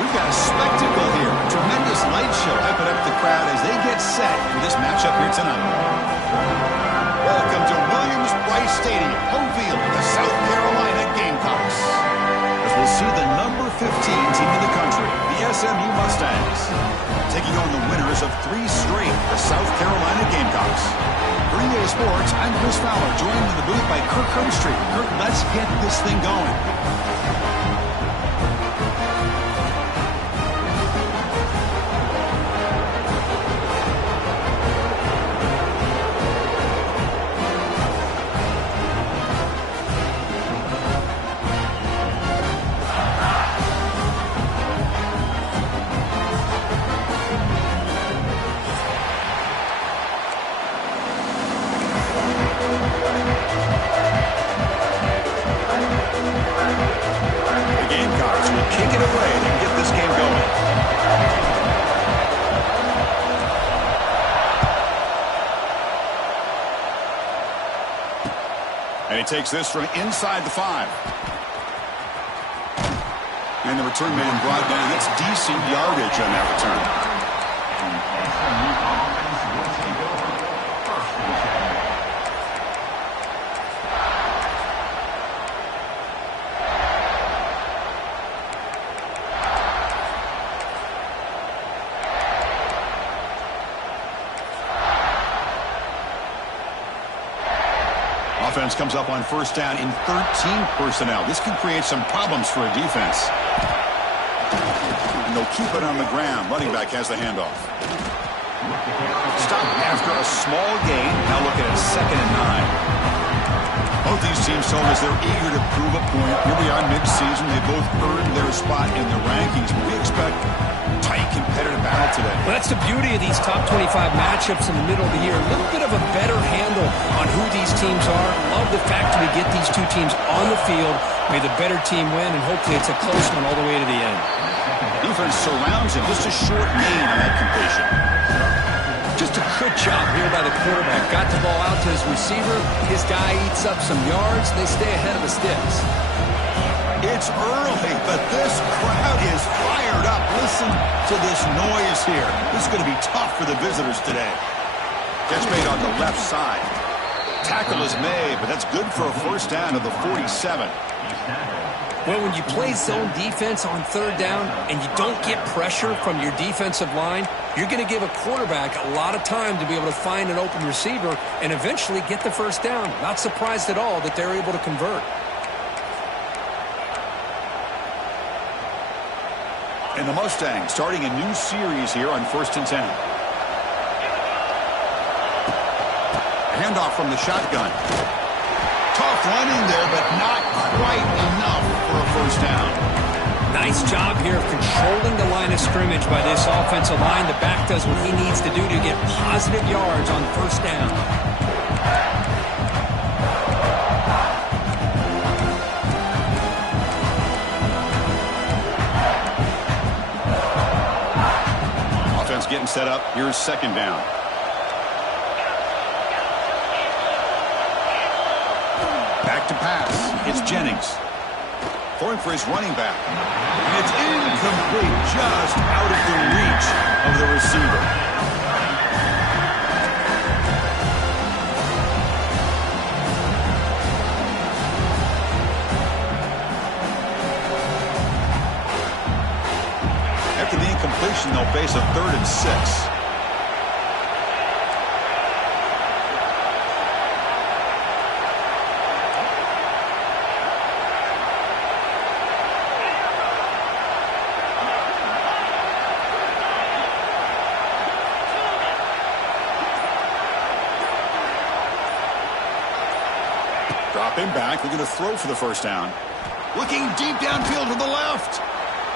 We've got a spectacle here. A tremendous light show hyping up the crowd as they get set for this matchup here tonight. Welcome to Williams-Brice Stadium, home field of the South Carolina Gamecocks. As we'll see the number 15 team in the country, the SMU Mustangs, taking on the winners of 3 straight, the South Carolina Gamecocks. For EA Sports, I'm Chris Fowler, joined in the booth by Kirk Herbstreit. Kirk, let's get this thing going. And he takes this from inside the 5. And the return man brought down. That's decent yardage on that return. Offense comes up on first down in 13 personnel. This can create some problems for a defense. And they'll keep it on the ground. Running back has the handoff. Stop after a small gain. Now looking at 2nd and 9. Both these teams told us they're eager to prove a point. Here we are mid-season. They both earned their spot in the rankings. But we expect tight competitive battle today. Well, that's the beauty of these top 25 matchups in the middle of the year. A little bit of a better handle on who these teams are. Love the fact we get these two teams on the field. May the better team win, and hopefully it's a close one all the way to the end. Defense surrounds him. Just a short gain on that completion. Just a good job here by the quarterback. Got the ball out to his receiver. His guy eats up some yards. They stay ahead of the sticks. It's early, but this crowd is fired up. Listen to this noise here. This is going to be tough for the visitors today. Catch made on the left side. Tackle is made, but that's good for a first down to the 47. Well, when you play zone defense on 3rd down and you don't get pressure from your defensive line, you're going to give a quarterback a lot of time to be able to find an open receiver and eventually get the first down. Not surprised at all that they're able to convert. And the Mustangs starting a new series here on 1st and 10. Handoff from the shotgun. Tough running there, but not quite enough for a first down. Nice job here of controlling the line of scrimmage by this offensive line. The back does what he needs to do to get positive yards on first down. Offense getting set up. Here's 2nd down. Back to pass. It's Jennings. Throwing for his running back. And it's incomplete, just out of the reach of the receiver. After the incompletion, they'll face a 3rd and 6. Dropping back, looking to throw for the first down. Looking deep downfield to the left.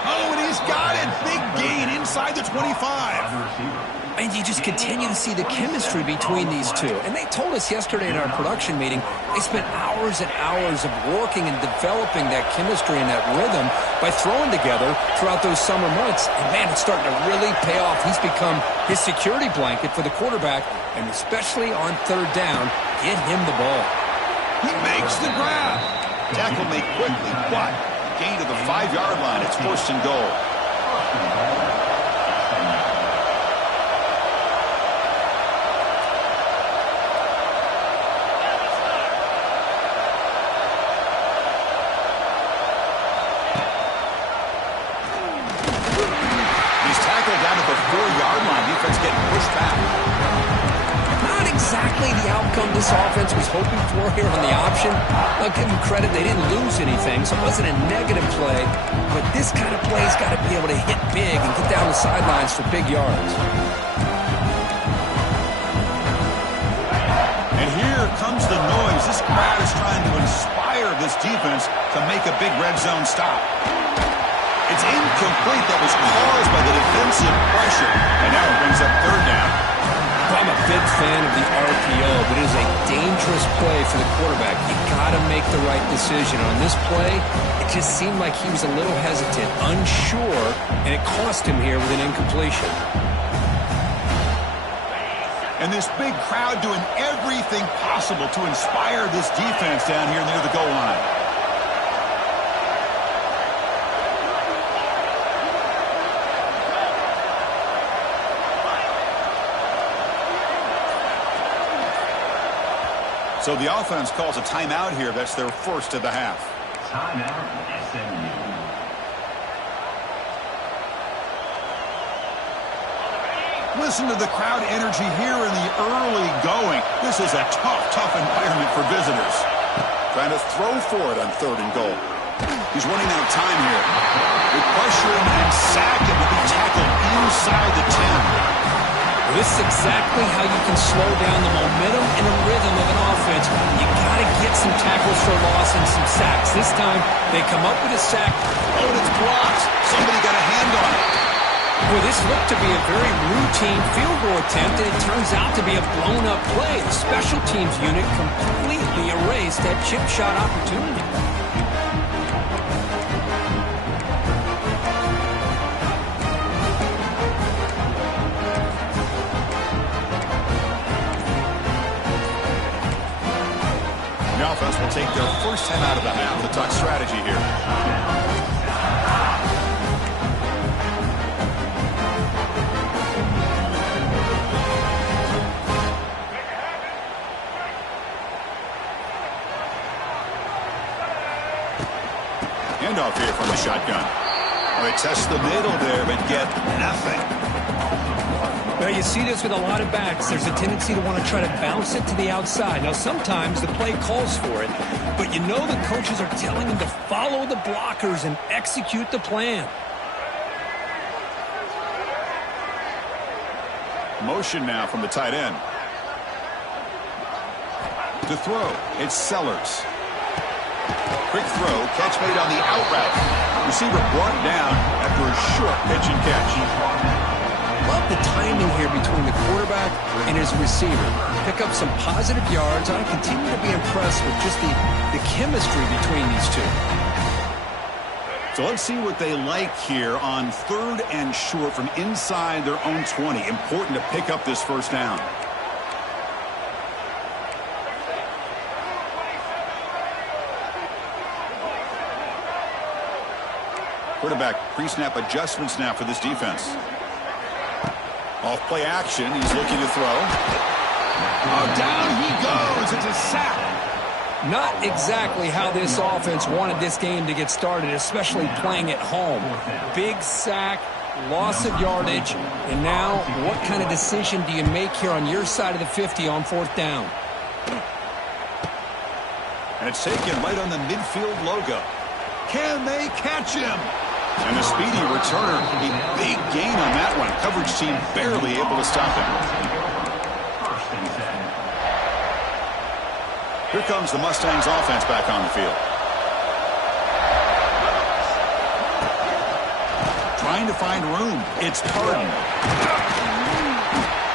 Oh, and he's got it. Big gain inside the 25. And you just continue to see the chemistry between these two. And they told us yesterday in our production meeting, they spent hours and hours of working and developing that chemistry and that rhythm by throwing together throughout those summer months. And, man, it's starting to really pay off. He's become his security blanket for the quarterback, and especially on 3rd down, get him the ball. He makes the grab. Tackle made quickly, but gain to the 5-yard line. It's 1st and goal. He's tackled down at the 4-yard line. Defense getting pushed back. Not exactly the outcome this offense was hoping for here on the option. I'll give them credit, they didn't lose anything, so it wasn't a negative play. But this kind of play's got to be able to hit big and get down the sidelines for big yards. And here comes the noise. This crowd is trying to inspire this defense to make a big red zone stop. It's incomplete. That was caused by the defensive pressure. And now it brings up third down. I'm a big fan of the RPO, but it is a dangerous play for the quarterback. You got to make the right decision. On this play, it just seemed like he was a little hesitant, unsure, and it cost him here with an incompletion. And this big crowd doing everything possible to inspire this defense down here near the goal line. So the offense calls a timeout here. That's their first of the half. Timeout, SMU. Listen to the crowd energy here in the early going. This is a tough environment for visitors. Trying to throw for it on 3rd and goal. He's running out of time here. They pressure him and sack him to be tackled inside the 10. This is exactly how you can slow down the momentum and the rhythm of an offense. You got to get some tackles for loss and some sacks. This time, they come up with a sack. Oh, and it's blocked. Somebody got a hand on it. Well, this looked to be a very routine field goal attempt, and it turns out to be a blown-up play. The special teams unit completely erased that chip shot opportunity. The offense will take their first time out of the half to talk strategy here. Handoff here from the shotgun. Well, they test the middle there, but get nothing. Well, you see this with a lot of backs. There's a tendency to want to try to bounce it to the outside. Now, sometimes the play calls for it, but you know the coaches are telling them to follow the blockers and execute the plan. Motion now from the tight end. To throw, it's Sellers. Quick throw, catch made on the out route. Receiver brought down after a short pitch and catch. Love the timing here between the quarterback and his receiver. Pick up some positive yards. I continue to be impressed with just the chemistry between these two. So let's see what they like here on 3rd and short from inside their own 20. Important to pick up this first down. Quarterback pre-snap adjustments now for this defense. Off play action. He's looking to throw. Oh, down he goes. It's a sack. Not exactly how this offense wanted this game to get started, especially playing at home. Big sack, loss of yardage, and now what kind of decision do you make here on your side of the 50 on 4th down? And it's taken right on the midfield logo. Can they catch him? And a speedy returner, a big gain on that one. Coverage team barely able to stop him. Here comes the Mustangs offense back on the field. Trying to find room. It's Pardon.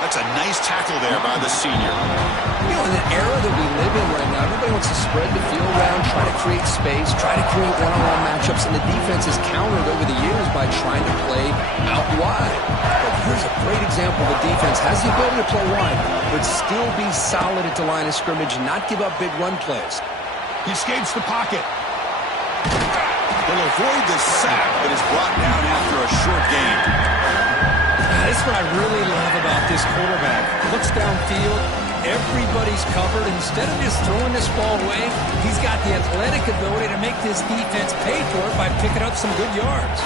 That's a nice tackle there by the senior. You know, in the era that we live in right now, everybody wants to spread the field around, try to create space, try to create one-on-one matchups, and the defense has countered over the years by trying to play out wide. But here's a great example of a defense has the ability to play wide, but still be solid at the line of scrimmage and not give up big run plays. He escapes the pocket. He'll avoid the sack, but is brought down after a short gain. this quarterback. Looks downfield. Everybody's covered. Instead of just throwing this ball away, he's got the athletic ability to make this defense pay for it by picking up some good yards.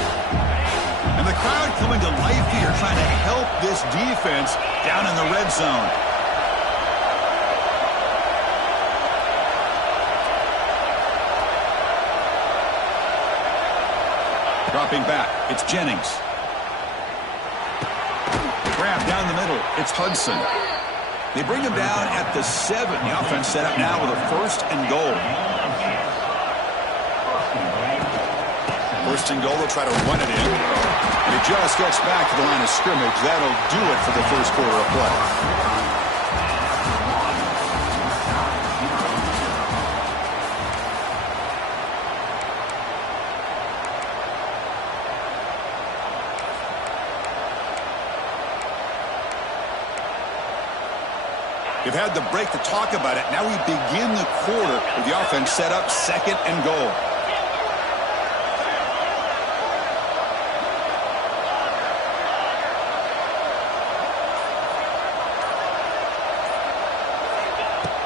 And the crowd coming to life here, trying to help this defense down in the red zone. Dropping back, it's Jennings. Grab down the middle, it's Hudson. They bring him down at the 7. The offense set up now with a 1st and goal. 1st and goal, they'll try to run it in. And it just gets back to the line of scrimmage. That'll do it for the first quarter of play. We've had the break to talk about it. Now we begin the quarter with the offense set up 2nd and goal.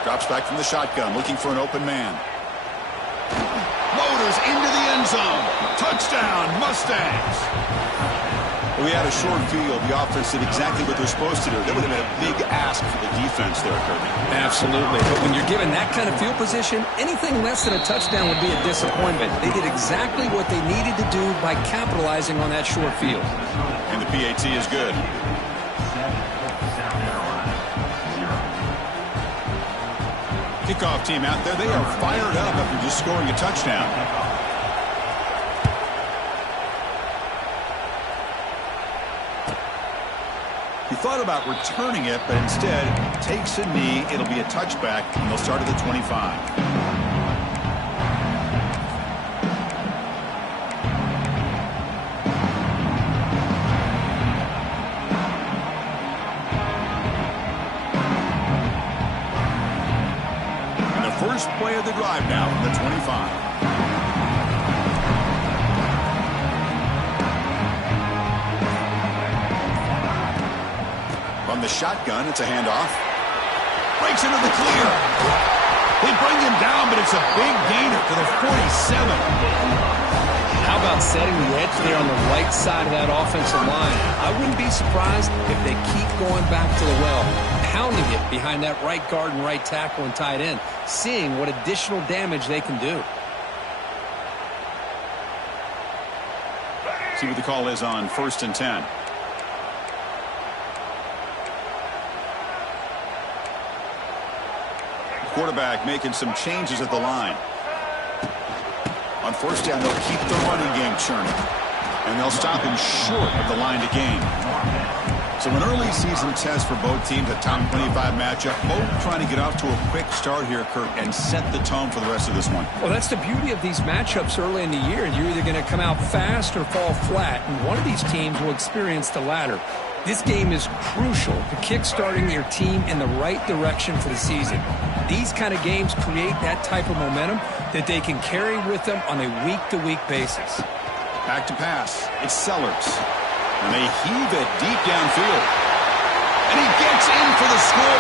Drops back from the shotgun, looking for an open man. Motors into the end zone. Touchdown, Mustangs. We had a short field. The offense did exactly what they're supposed to do. That would have been a big ask for the defense there, Kirby. Absolutely. But when you're given that kind of field position, anything less than a touchdown would be a disappointment. They did exactly what they needed to do by capitalizing on that short field. And the PAT is good. Kickoff team out there. They are fired up after just scoring a touchdown. He thought about returning it, but instead takes a knee. It'll be a touchback, and they'll start at the 25. First play of the drive now from the 25. From the shotgun, it's a handoff. Breaks into the clear. They bring him down, but it's a big gainer to the 47. How about setting the edge there on the right side of that offensive line? I wouldn't be surprised if they keep going back to the well, pounding it behind that right guard and right tackle and tight end, seeing what additional damage they can do. See what the call is on 1st and 10. Quarterback making some changes at the line. On 1st down, they'll keep the running game churning. And they'll stop him short of the line to gain. So an early season test for both teams, a top 25 matchup. Both trying to get off to a quick start here, Kirk, and set the tone for the rest of this one. Well, that's the beauty of these matchups early in the year. You're either going to come out fast or fall flat, and one of these teams will experience the latter. This game is crucial to kick-starting your team in the right direction for the season. These kind of games create that type of momentum that they can carry with them on a week-to-week basis. Back to pass. It's Sellers. And they heave it deep downfield. And he gets in for the score.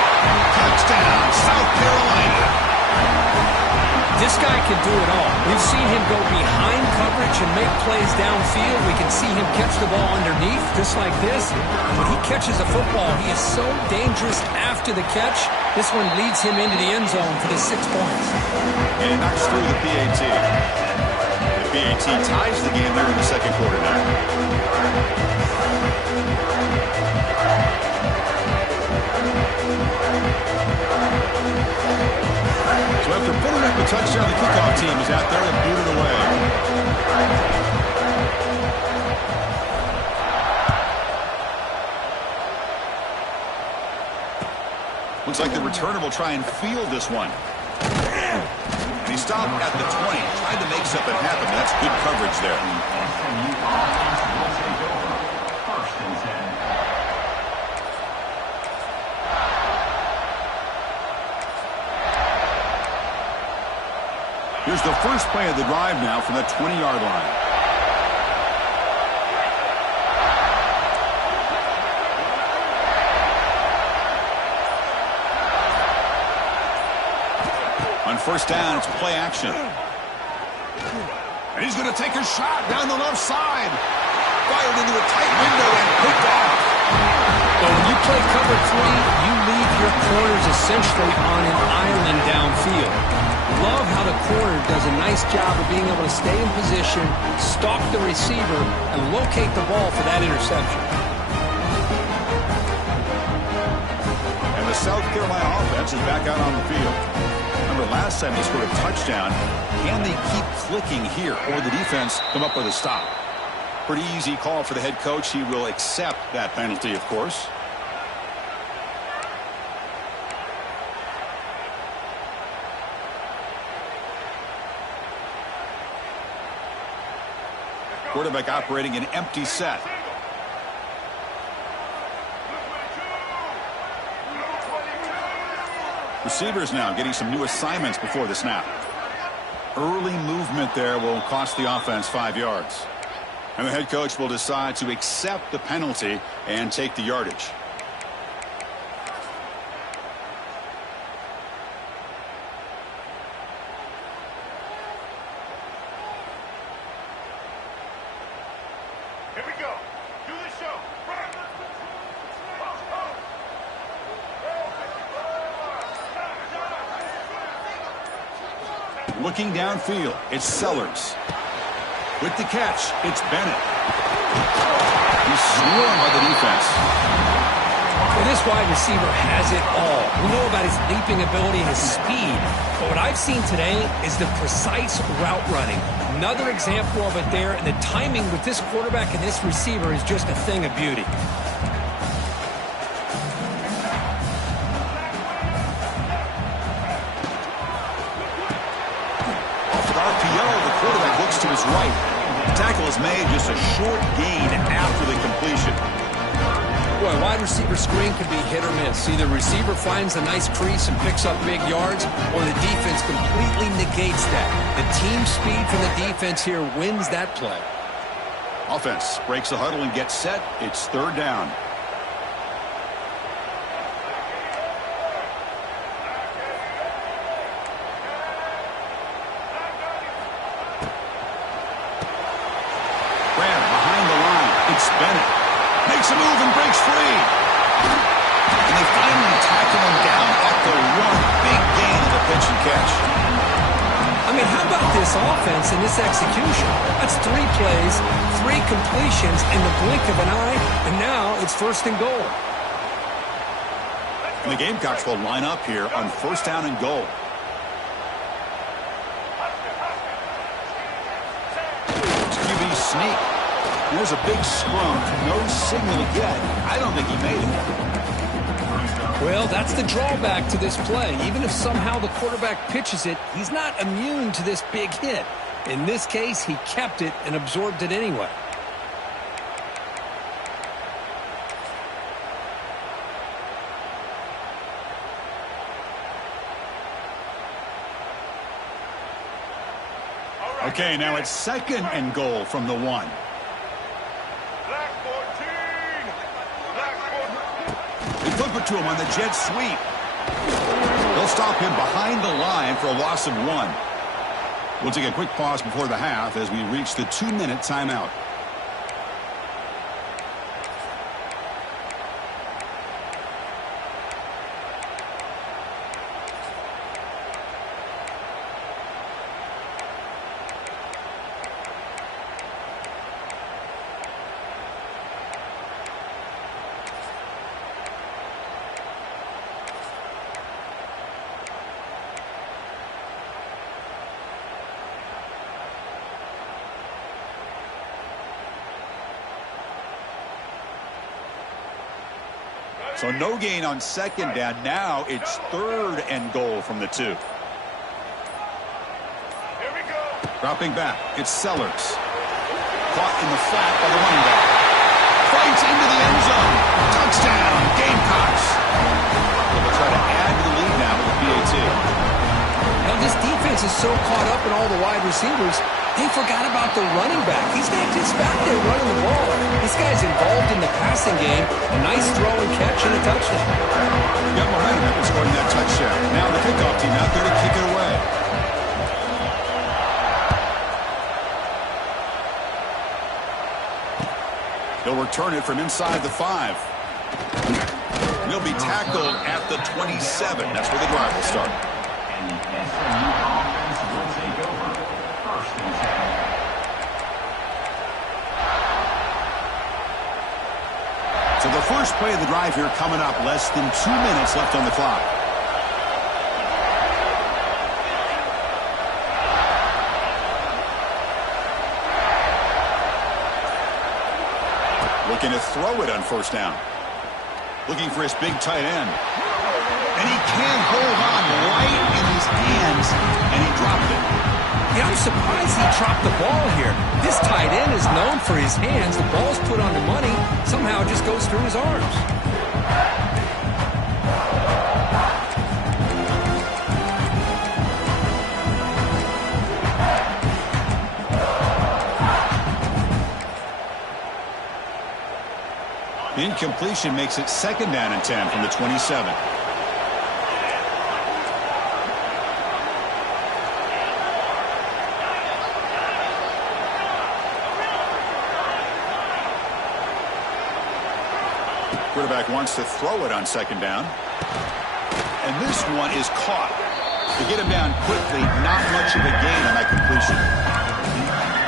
Touchdown, South Carolina. This guy can do it all. We've seen him go behind coverage and make plays downfield. We can see him catch the ball underneath, just like this. When he catches a football, he is so dangerous after the catch. This one leads him into the end zone for the 6 points. And it knocks through the PAT. The PAT ties the game there in the second quarter now. So after putting up a touchdown, the kickoff team is out there and booted away. Looks like the returner will try and field this one. And he stopped at the 20, tried to make something happen. That's good coverage there. Here's the first play of the drive now from the 20-yard line. first down, it's play action. And he's going to take a shot down the left side. Fired into a tight window and picked off. Well, when you play cover 3, you leave your corners essentially on an island downfield. Love how the corner does a nice job of being able to stay in position, stalk the receiver, and locate the ball for that interception. And the South Carolina offense is back out on the field. Remember, last time they scored a touchdown. Can they keep clicking here, or the defense come up with a stop? Pretty easy call for the head coach. He will accept that penalty, of course. Quarterback operating an empty set. Receivers now getting some new assignments before the snap. Early movement there will cost the offense 5 yards. And the head coach will decide to accept the penalty and take the yardage. Here we go. Do the show. Looking downfield, it's Sellers. With the catch, it's Bennett. He's swarmed by the defense. Well, this wide receiver has it all. We know about his leaping ability and his speed. But what I've seen today is the precise route running. Another example of it there, and the timing with this quarterback and this receiver is just a thing of beauty. To his right. Tackle is made, just a short gain after the completion. Boy, wide receiver screen can be hit or miss. Either receiver finds a nice crease and picks up big yards, or the defense completely negates that. The team speed from the defense here wins that play. Offense breaks the huddle and gets set. It's third down. Bennett makes a move and breaks free. And they finally tackle him down after one big gain of the pitch and catch. I mean, how about this offense and this execution? That's 3 plays, 3 completions in the blink of an eye, and now it's first and goal. And the Gamecocks will line up here on first down and goal. It's QB sneak. There's a big scrum. No signal yet. I don't think he made it. Well, that's the drawback to this play. Even if somehow the quarterback pitches it, he's not immune to this big hit. In this case, he kept it and absorbed it anyway. Okay, now it's second and goal from the 1. They flip it to him on the jet sweep. They'll stop him behind the line for a loss of 1. We'll take a quick pause before the half as we reach the 2-minute timeout. So no gain on second down. Now it's third and goal from the 2. Here we go. Dropping back, it's Sellers. Caught in the flat by the running back. Fights into the end zone. Touchdown, Gamecocks. They'll try to add to the lead now with the PAT. Now this defense is so caught up in all the wide receivers, they forgot about the running back. He's not just back there running the ball. This guy's involved in the passing game. A nice throw and catch and a touchdown. Got momentum after scoring that touchdown. Now the kickoff team out there to kick it away. He'll return it from inside the 5. And he'll be tackled at the 27. That's where the drive will start. And the SMU offense will take over. First and 10. So the first play of the drive here coming up. Less than 2 minutes left on the clock. Looking to throw it on first down. Looking for his big tight end. And he can't hold on right in his hands, and he dropped it. Yeah, I'm surprised he dropped the ball here. This tight end is known for his hands. The ball's put on the money. Somehow it just goes through his arms. Incompletion makes it 2nd down and 10 from the 27. Quarterback wants to throw it on 2nd down. And this one is caught. To get him down quickly, not much of a gain on that completion.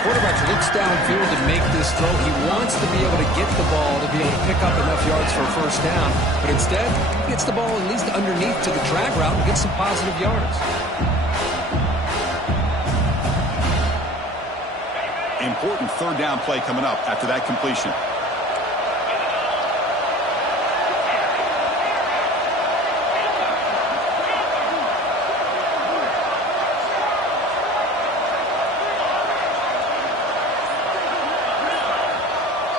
Quarterback looks downfield to make this throw. He wants to be able to get the ball to be able to pick up enough yards for a first down. But instead, he gets the ball at least underneath to the drag route and gets some positive yards. Important 3rd down play coming up after that completion.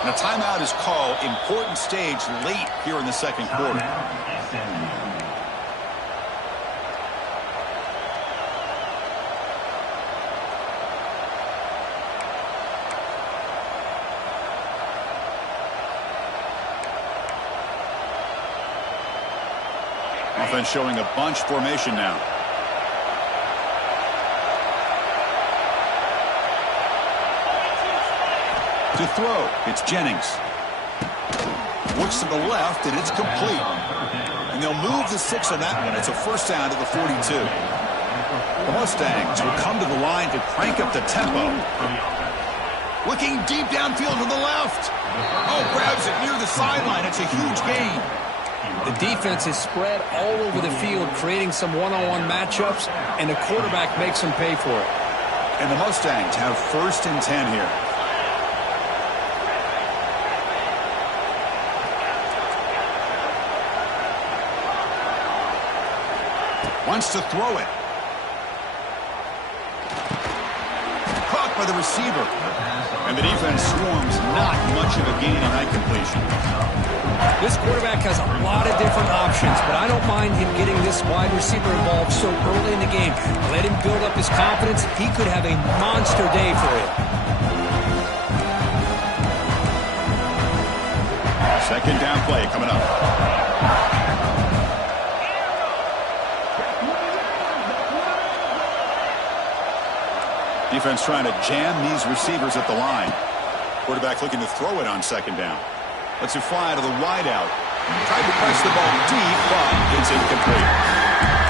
And a timeout is called. Important stage late here in the 2nd quarter. Timeout, SMU. Offense showing a bunch formation now. To throw, it's Jennings. Looks to the left, and it's complete. And they'll move the 6 on that one. It's a first down to the 42. The Mustangs will come to the line to crank up the tempo. Looking deep downfield to the left. Oh, grabs it near the sideline. It's a huge gain. The defense is spread all over the field, creating some one-on-one matchups, and the quarterback makes them pay for it. And the Mustangs have 1st and 10 here. Wants to throw it. Caught by the receiver. And the defense swarms. Not much of a gain on that completion. This quarterback has a lot of different options, but I don't mind him getting this wide receiver involved so early in the game. Let him build up his confidence. He could have a monster day for you. 2nd down play coming up. Defense trying to jam these receivers at the line. Quarterback looking to throw it on 2nd down. Lets it fly to the wideout. Tried to press the ball deep, but it's incomplete.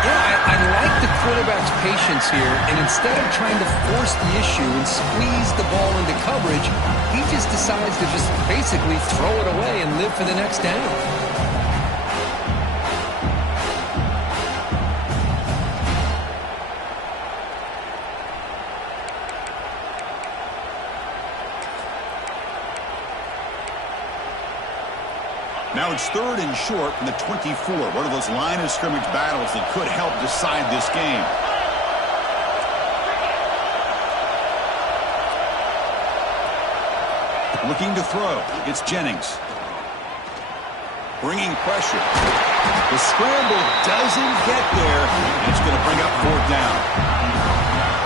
Yeah, I like the quarterback's patience here, and instead of trying to force the issue and squeeze the ball into coverage, he just decides to just basically throw it away and live for the next down. Now it's 3rd and short from the 24. One of those line of scrimmage battles that could help decide this game. Looking to throw. It's Jennings. Bringing pressure. The scramble doesn't get there, and it's going to bring up 4th down.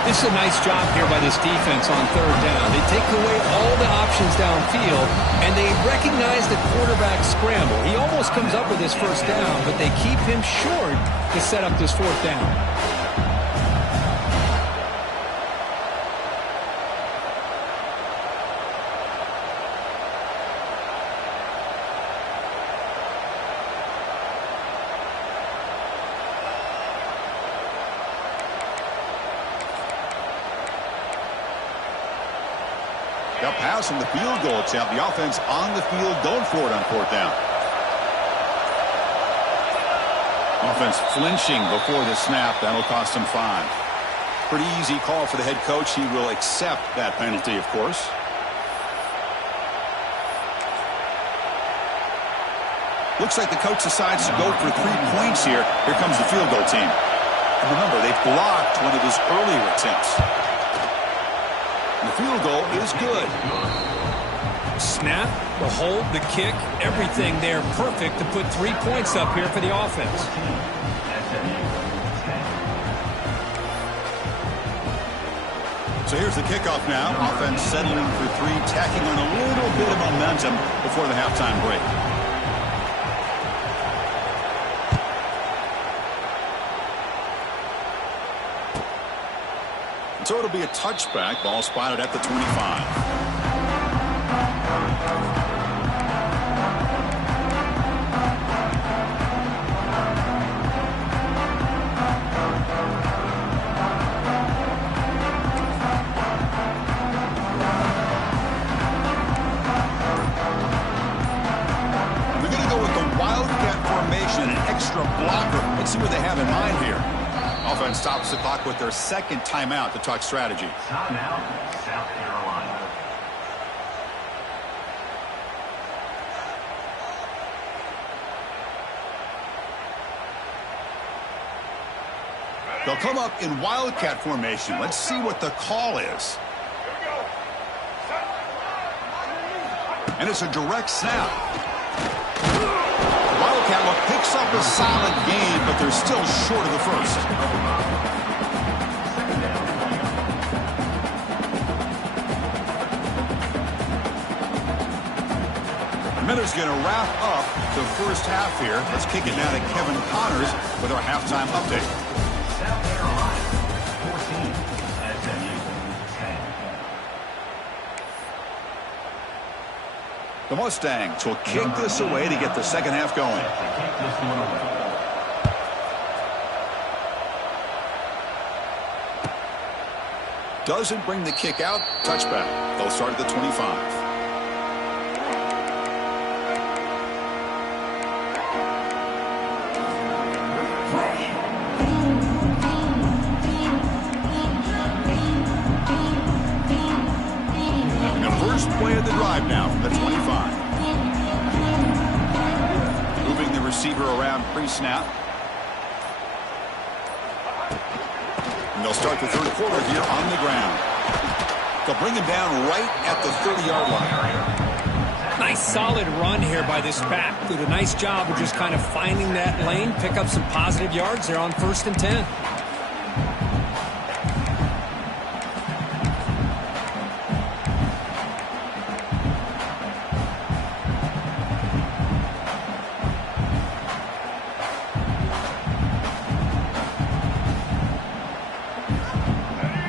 This is a nice job here by this defense on 3rd down. They take away all the options downfield, and they recognize the quarterback scramble. He almost comes up with his first down, but they keep him short to set up this 4th down. A pass on the field goal attempt. The offense on the field going for it on fourth down. Offense flinching before the snap. That'll cost him 5. Pretty easy call for the head coach. He will accept that penalty, of course. Looks like the coach decides to go for 3 points here. Here comes the field goal team. And remember, they blocked one of his earlier attempts. And the field goal is good. Snap, the hold, the kick, everything there perfect to put 3 points up here for the offense. So here's the kickoff now. Offense settling for 3, tacking on a little bit of momentum before the halftime break. So it'll be a touchback. Ball spotted at the 25. Blocker. Let's see what they have in mind here. Offense stops the clock with their second timeout to talk strategy. Timeout, South Carolina. They'll come up in Wildcat formation. Let's see what the call is. And it's a direct snap. Wildcat picks up a solid gain, but they're still short of the first. Miller's going to wrap up the first half here. Let's kick it now to Kevin Connors with our halftime update. South Carolina, 14, SMU, 10. The Mustangs will kick this away to get the second half going. Doesn't bring the kick out. Touchback. They'll start at the 25. Play of the drive now from the 25. Moving the receiver around pre-snap. And they'll start the third quarter here on the ground. They'll bring him down right at the 30-yard line. Nice solid run here by this back. Did a nice job of just kind of finding that lane, pick up some positive yards there on 1st and 10.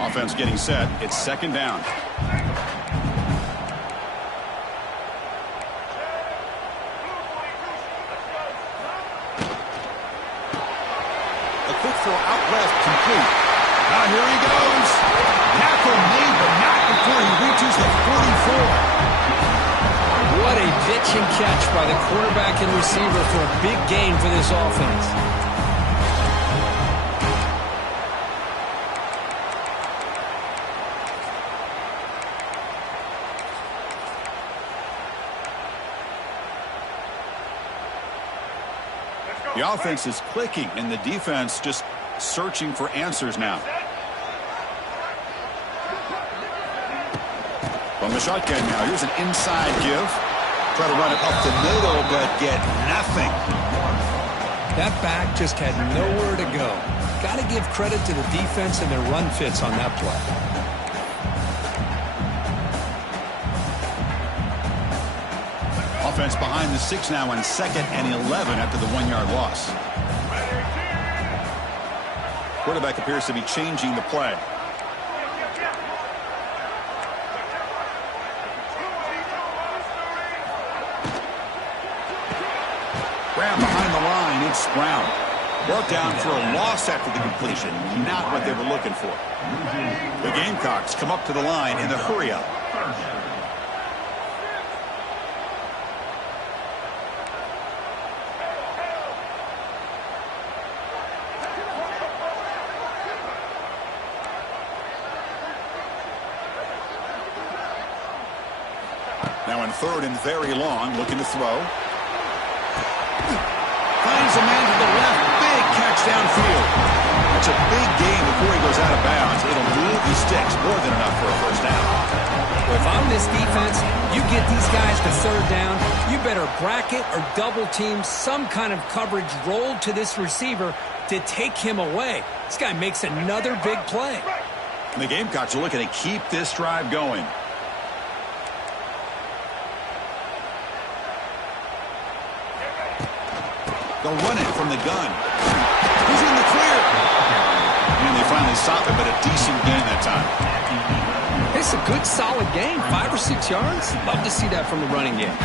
Offense getting set. It's second down. A quick throw out left, complete. Now here he goes. Tackle made, but not before he reaches the 44. What a pitch and catch by the quarterback and receiver for a big gain for this offense. The offense is clicking, and the defense just searching for answers now. From the shotgun now, here's an inside give. Try to run it up the middle, but get nothing. That back just had nowhere to go. Got to give credit to the defense and their run fits on that play. Offense behind the 6 now on 2nd and 11 after the 1-yard loss. Quarterback appears to be changing the play. Graham behind the line. It's Brown. Brought down for a loss after the completion. Not what they were looking for. The Gamecocks come up to the line in the hurry-up. on 3rd and very long, looking to throw. Finds a man to the left. Big catch downfield. That's a big gain before he goes out of bounds. It'll move the sticks, more than enough for a first down. Well, if I'm this defense, you get these guys to 3rd down, you better bracket or double team some kind of coverage rolled to this receiver to take him away. This guy makes another big play. And the Gamecocks are looking to keep this drive going. They'll run it from the gun. He's in the clear. And they finally stop it, but a decent gain that time. It's a good, solid gain. 5 or 6 yards. Love to see that from the running game.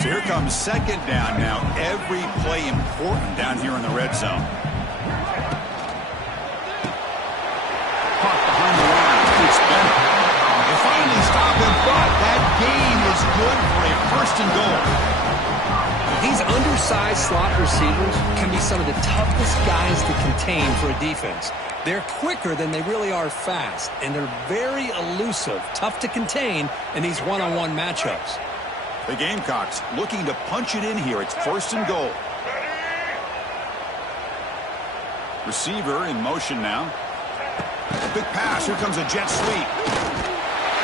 So here comes 2nd down now. Every play important down here in the red zone. Caught behind the line. It's Bennett. They finally stop him, but that gain is good for a 1st and goal. These undersized slot receivers can be some of the toughest guys to contain for a defense. They're quicker than they really are fast, and they're very elusive, tough to contain in these one-on-one matchups. The Gamecocks looking to punch it in here. It's 1st and goal. Receiver in motion now. Big pass. Here comes a jet sweep.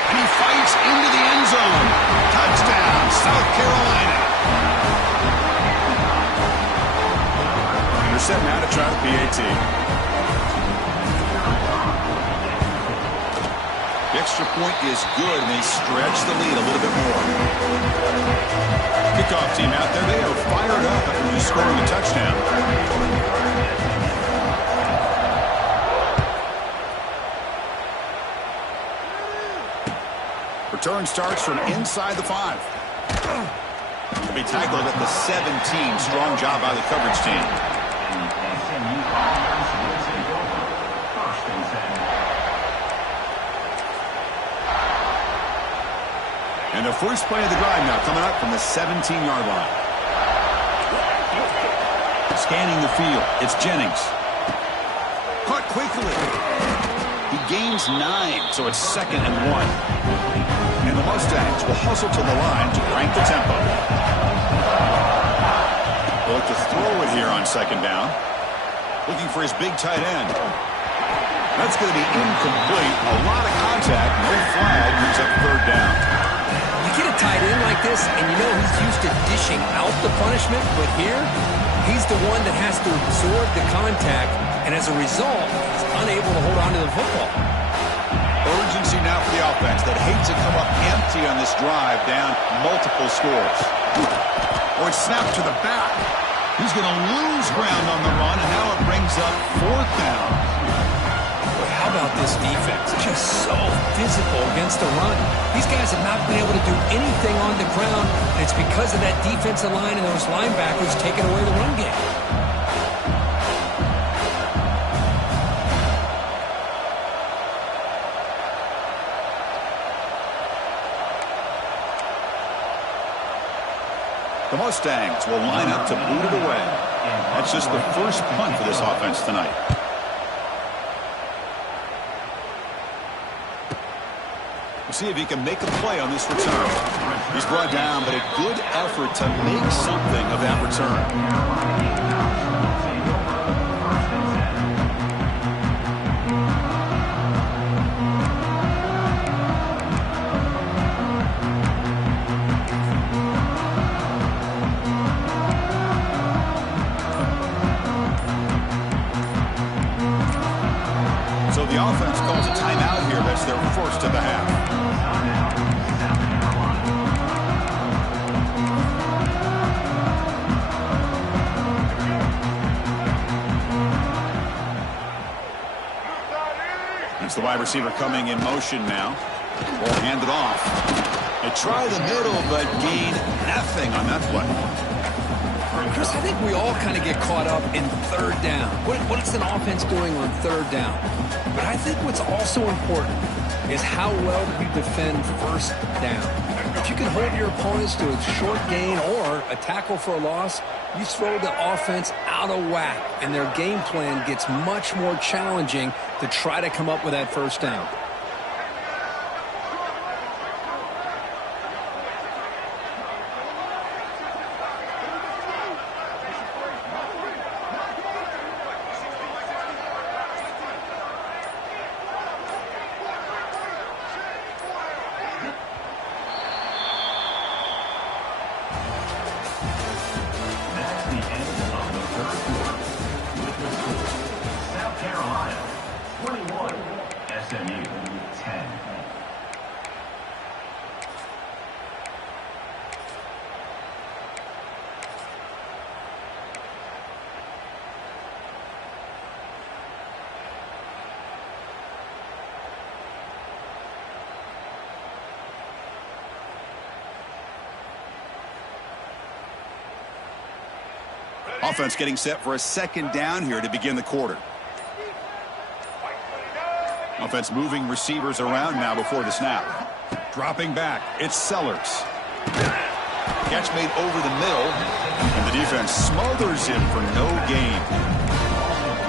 And he fights into the end zone. Touchdown, South Carolina. They're set now to try the PAT. The extra point is good, and they stretch the lead a little bit more. Kickoff team out there. They are fired up after just scoring a touchdown. Return starts from inside the 5. He'll be tackled at the 17. Strong job by the coverage team. And the first play of the drive now coming up from the 17-yard line. Scanning the field. It's Jennings. Caught quickly. He gains 9, so it's 2nd and 1. And the Mustangs will hustle to the line to crank the tempo. They'll look to throw it here on 2nd down. Looking for his big tight end. That's going to be incomplete. A lot of contact. No flag. Moves up 3rd down. You get a tight end like this, and you know he's used to dishing out the punishment, but here, he's the one that has to absorb the contact, and as a result, he's unable to hold on to the football. Urgency now for the offense that hates to come up empty on this drive, down multiple scores. Or it's snapped to the back. He's going to lose ground on the run, and now it brings up 4th down. Boy, how about this defense? Just so physical against the run. These guys have not been able to do anything on the ground, and it's because of that defensive line and those linebackers taking away the run game. The Mustangs will line up to boot it away. That's just the first punt for this offense tonight. We'll see if he can make a play on this return. He's brought down, but a good effort to make something of that return. So the offense calls a timeout here. That's their first of the half. It's the wide receiver coming in motion now. Ball handed off. They try the middle, but gain nothing on that play. Chris, I think we all kind of get caught up in 3rd down. What is an offense doing on 3rd down? But I think what's also important is how well do you defend 1st down. If you can hold your opponents to a short gain or a tackle for a loss, you throw the offense out of whack, and their game plan gets much more challenging to try to come up with that first down. Offense getting set for a second down here to begin the quarter. Offense moving receivers around now before the snap. Dropping back, it's Sellers. Catch made over the middle, and the defense smothers him for no gain.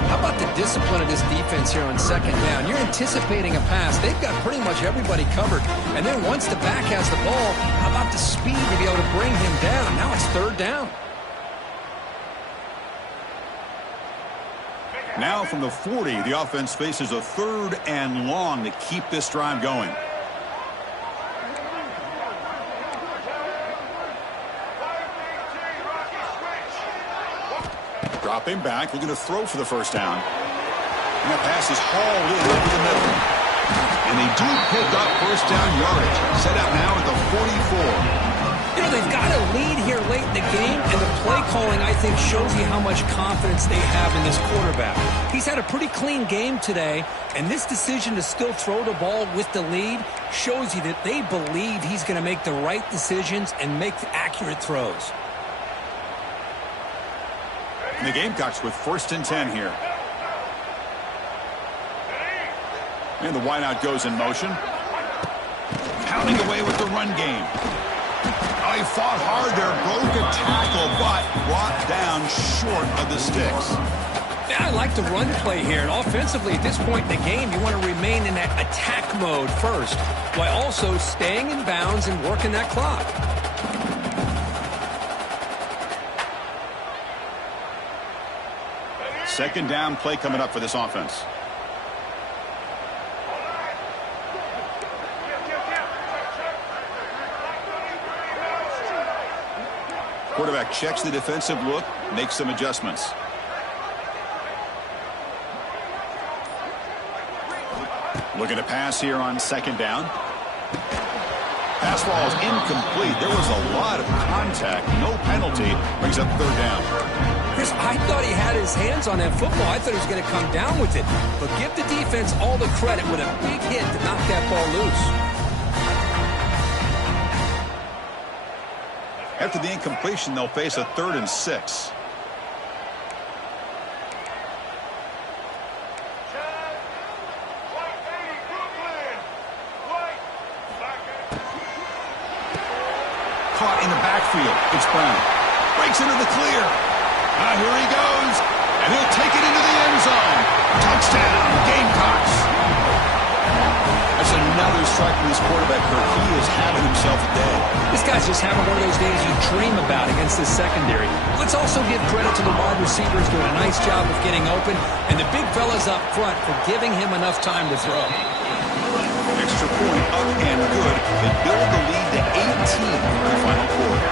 How about the discipline of this defense here on second down? You're anticipating a pass. They've got pretty much everybody covered. And then once the back has the ball, how about the speed to be able to bring him down? Now it's third down. Now from the 40, the offense faces a third and long to keep this drive going. Dropping back, looking to throw for the first down. And that pass is hauled in over the middle. And they do pick up first down yardage. Set out now at the 44. You know, they've got a lead here late in the game, and the play calling, I think, shows you how much confidence they have in this quarterback. He's had a pretty clean game today, and this decision to still throw the ball with the lead shows you that they believe he's going to make the right decisions and make accurate throws. And the Gamecocks with first and 10 here. And the wideout goes in motion. Pounding away with the run game. He fought hard there, broke a tackle, but brought down short of the sticks. Yeah, I like the run play here. And offensively, at this point in the game, you want to remain in that attack mode first, while also staying in bounds and working that clock. Second down play coming up for this offense. Quarterback checks the defensive look, makes some adjustments. Looking to pass here on second down. Pass ball is incomplete. There was a lot of contact. No penalty. Brings up third down. Chris, I thought he had his hands on that football. I thought he was going to come down with it. But give the defense all the credit with a big hit to knock that ball loose. After the incompletion, they'll face a 3rd and 6. Caught in the backfield. It's Brown. Breaks into the clear. Here he goes. And he'll take it into the end zone. Touchdown, Gamecocks. That's another strike from this quarterback, Kirk. He is having himself a day. This guy's just having one of those days you dream about against this secondary. Let's also give credit to the wide receivers doing a nice job of getting open, and the big fellas up front for giving him enough time to throw. Extra point up and good. They build the lead to 18 in the final quarter.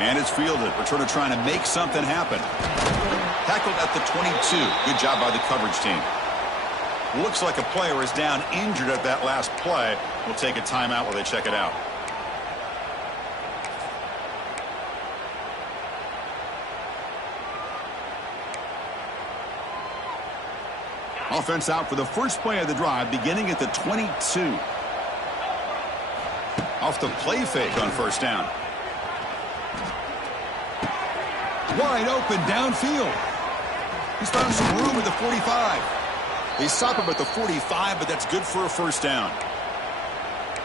And it's fielded. Returner trying to make something happen. Tackled at the 22. Good job by the coverage team. Looks like a player is down injured at that last play. We'll take a timeout while they check it out. Offense out for the first play of the drive, beginning at the 22. Off the play fake on first down. Wide open downfield. He's found some room at the 45. They stop him at the 45, but that's good for a first down.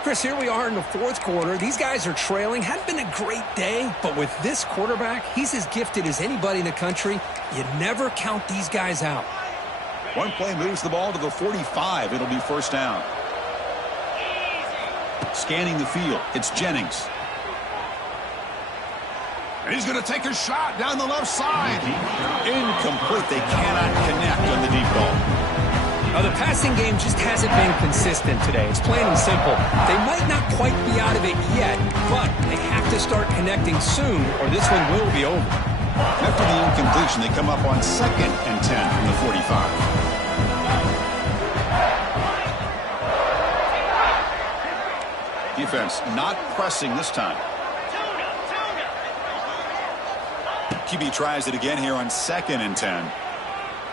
Chris, here we are in the fourth quarter. These guys are trailing. Hadn't been a great day, but with this quarterback, he's as gifted as anybody in the country. You never count these guys out. One play moves the ball to the 45. It'll be first down. Scanning the field, it's Jennings. And he's going to take a shot down the left side. Incomplete. They cannot connect on the deep ball. The passing game just hasn't been consistent today. It's plain and simple. They might not quite be out of it yet, but they have to start connecting soon or this one will be over. After the incompletion, they come up on 2nd and 10 from the 45. Defense not pressing this time. QB tries it again here on 2nd and 10.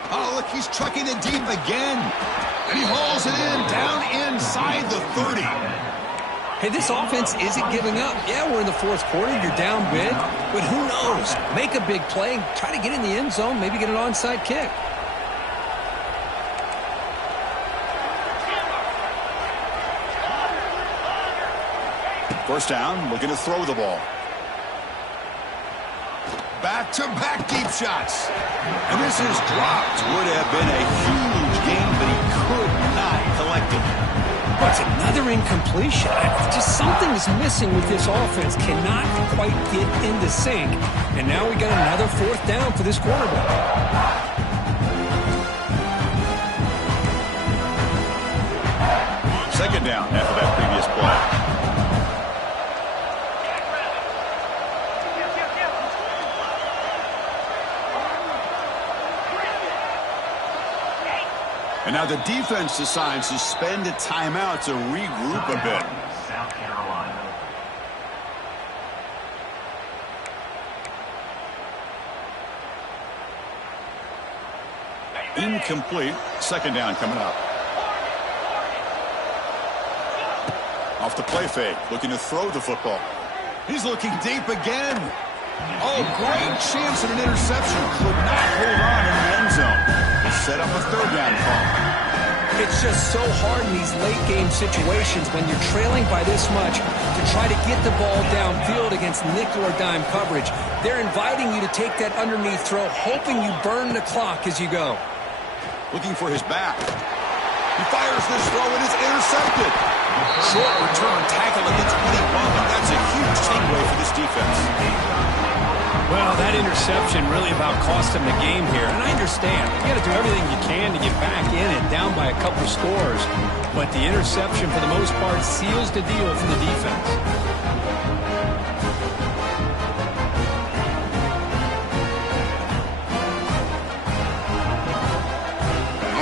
Oh, look, he's trucking it deep again. And he hauls it in, down inside the 30. Hey, this offense isn't giving up. Yeah, we're in the fourth quarter. You're down big. But who knows? Make a big play. Try to get in the end zone. Maybe get an onside kick. First down, looking to throw the ball. Back-to-back deep shots. And this is dropped. Would have been a huge game, but he could not collect it. What's another incompletion? Just something is missing with this offense. Cannot quite get into sync. And now we got another fourth down for this quarterback. Second down after that previous play. And now the defense decides to spend a timeout to regroup a bit. South Carolina. Incomplete. Second down coming up. Off the play fake. Looking to throw the football. He's looking deep again. Oh, great chance at an interception. Could not hold on in the end zone. Set up a third down call. It's just so hard in these late game situations when you're trailing by this much to try to get the ball downfield against nickel or dime coverage. They're inviting you to take that underneath throw, hoping you burn the clock as you go. Looking for his back. He fires this throw and it's intercepted. Short return tackle against Woody Bumba. That's a huge takeaway for this defense. Well, that interception really about cost him the game here. And I understand. You got to do everything you can to get back in it, down by a couple scores. But the interception, for the most part, seals the deal for the defense.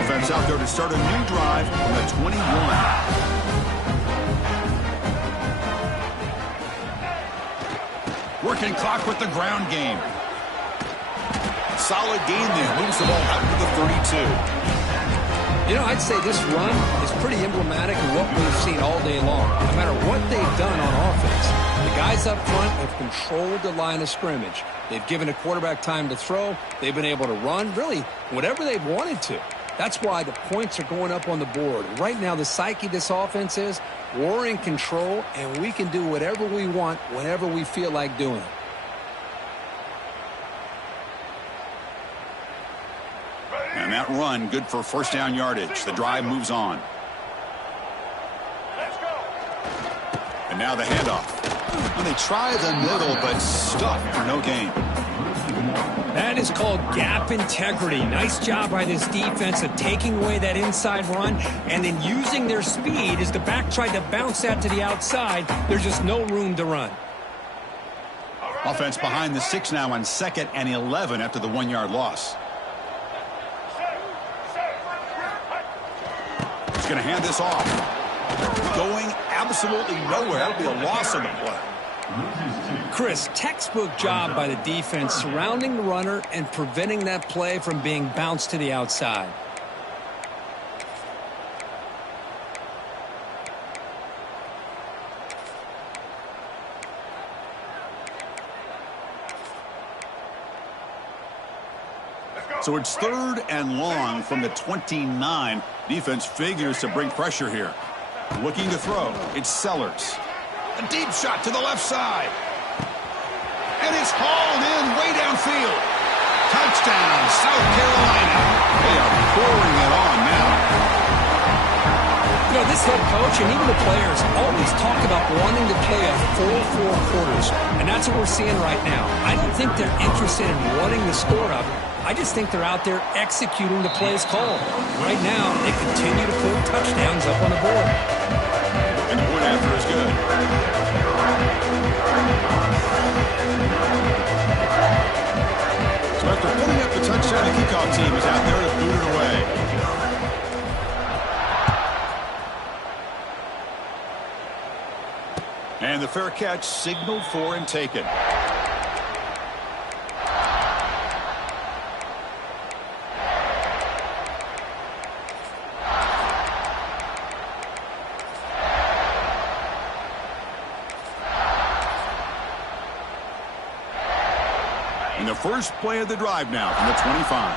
Offense out there to start a new drive on the 21. Working clock with the ground game. Solid game there. Moves the ball out to the 32. You know, I'd say this run is pretty emblematic of what we've seen all day long. No matter what they've done on offense, the guys up front have controlled the line of scrimmage. They've given a quarterback time to throw. They've been able to run, really, whatever they've wanted to. That's why the points are going up on the board. Right now, the psyche of this offense is we're in control, and we can do whatever we want whenever we feel like doing it. And that run, good for first down yardage. The drive moves on. Let's go. And now the handoff. And they try the middle, but stuck for no gain. That is called gap integrity. Nice job by this defense of taking away that inside run and then using their speed as the back tried to bounce that to the outside. There's just no room to run. Offense behind the 6 now on 2nd and 11 after the 1-yard loss. He's going to hand this off. Going absolutely nowhere. That'll be a loss on the play. Chris, textbook job by the defense surrounding the runner and preventing that play from being bounced to the outside. So it's 3rd and long from the 29. Defense figures to bring pressure here. Looking to throw. It's Sellers. A deep shot to the left side. And it's hauled in way downfield. Touchdown, South Carolina. They are pouring it on now. You know, this head coach and even the players always talk about wanting to play a full 4 quarters. And that's what we're seeing right now. I don't think they're interested in wanting the score up. I just think they're out there executing the plays called. Right now, they continue to put touchdowns up on the board. And the point after is good. So after putting up the touchdown, the kickoff team is out there to boot it away. And the fair catch signaled for and taken. And the first play of the drive now from the 25.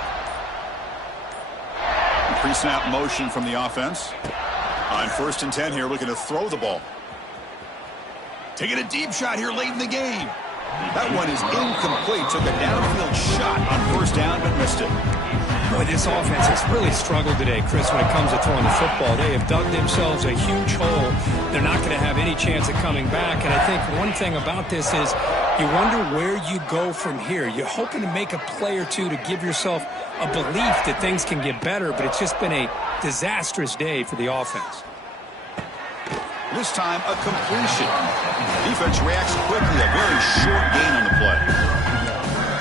Pre-snap motion from the offense. On 1st and 10 here, looking to throw the ball. Taking a deep shot here late in the game. That one is incomplete. Took a downfield shot on 1st down, but missed it. Boy, this offense has really struggled today, Chris, when it comes to throwing the football. They have dug themselves a huge hole. They're not going to have any chance of coming back. And I think one thing about this is you wonder where you go from here. You're hoping to make a play or two to give yourself a belief that things can get better, but it's just been a disastrous day for the offense. This time, a completion. Defense reacts quickly. A very short gain on the play.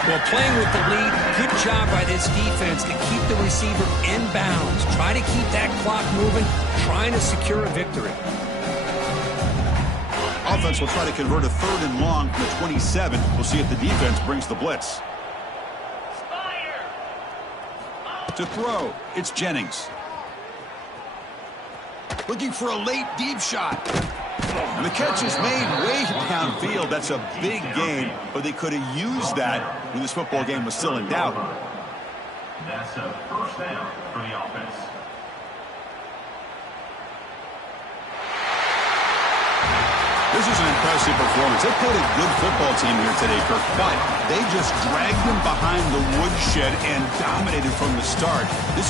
Well, playing with the lead, good job by this defense to keep the receiver in bounds. Try to keep that clock moving, trying to secure a victory. Offense will try to convert a 3rd and long from the 27. We'll see if the defense brings the blitz. To throw, it's Jennings. Looking for a late deep shot. And the catch is made way downfield. That's a big gain, but they could have used that when this football game was still in doubt. That's a 1st down for the offense. This is an impressive performance. They played a good football team here today, Kirk, but they just dragged them behind the woodshed and dominated from the start. This